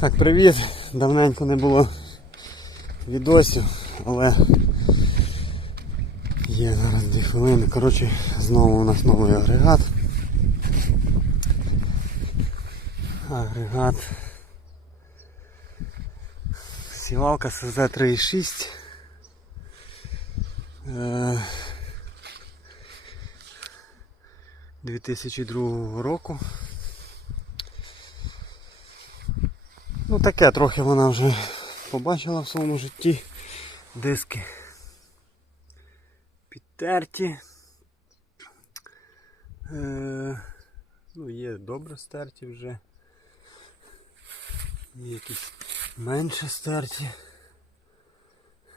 Так, привіт! Давненько не було відосів, але є зараз дві хвилини. Коротше, знову у нас новий агрегат. Агрегат. Сівалка СЗ 3.6. Е, 2002 року. Ну таке трохи вона вже побачила в своєму житті. Диски підтерті. Е, ну, є добре стерті вже. Є якісь менше стерті.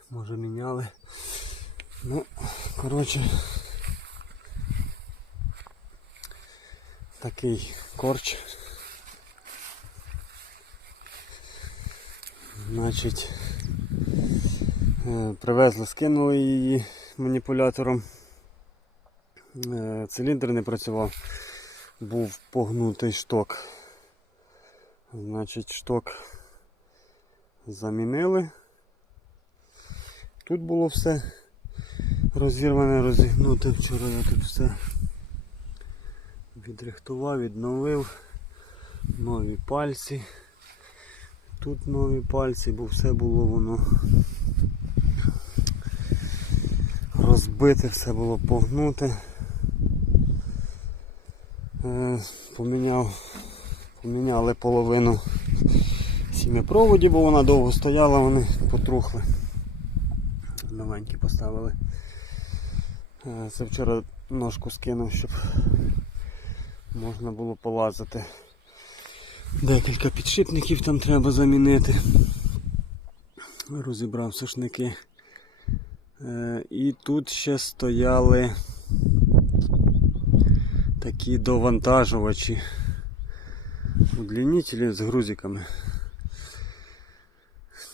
Може міняли. Ну, коротше. Такий корч. Значить, е, привезли, скинули її маніпулятором. Е, Циліндр не працював, був погнутий шток. Значить, шток замінили. Тут було все розірване, розігнуте. Вчора я тут все відрихтував, відновив. Нові пальці. Тут нові пальці, бо все було воно розбите, все було погнуте. Е, Поміняв, поміняли половину сім'єпроводів, бо вона довго стояла, вони потрухли. Новенькі поставили. Е, Це вчора ножку скинув, щоб можна було полазити. Декілька підшипників там треба замінити. Розібрав сушники. Е, І тут ще стояли такі довантажувачі. Удлінителі з грузиками.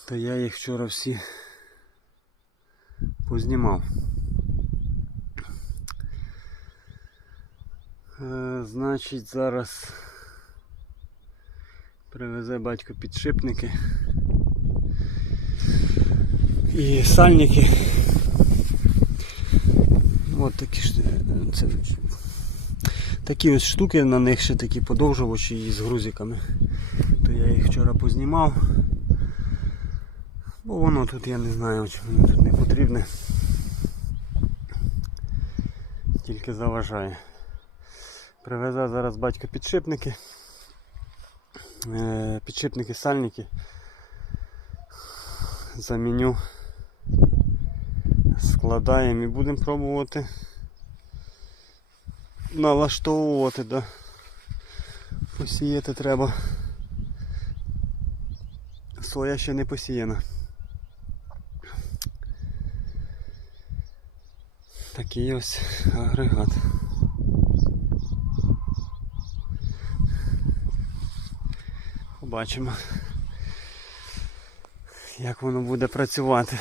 То я їх вчора всі познімав. Е, Значить, зараз привезе батько підшипники і сальники. От такі ж це, такі ось штуки на них ще такі подовжувачі з грузиками. То я їх вчора познімав. Бо воно тут я не знаю, чи воно тут не потрібне. Тільки заважає. Привезе зараз батько підшипники. Е, підшипники, сальники. Заміню. Складаємо і будемо пробувати налаштовувати, да. Посіяти треба. Соя ще не посіяна. Такий ось агрегат. Побачимо, як воно буде працювати.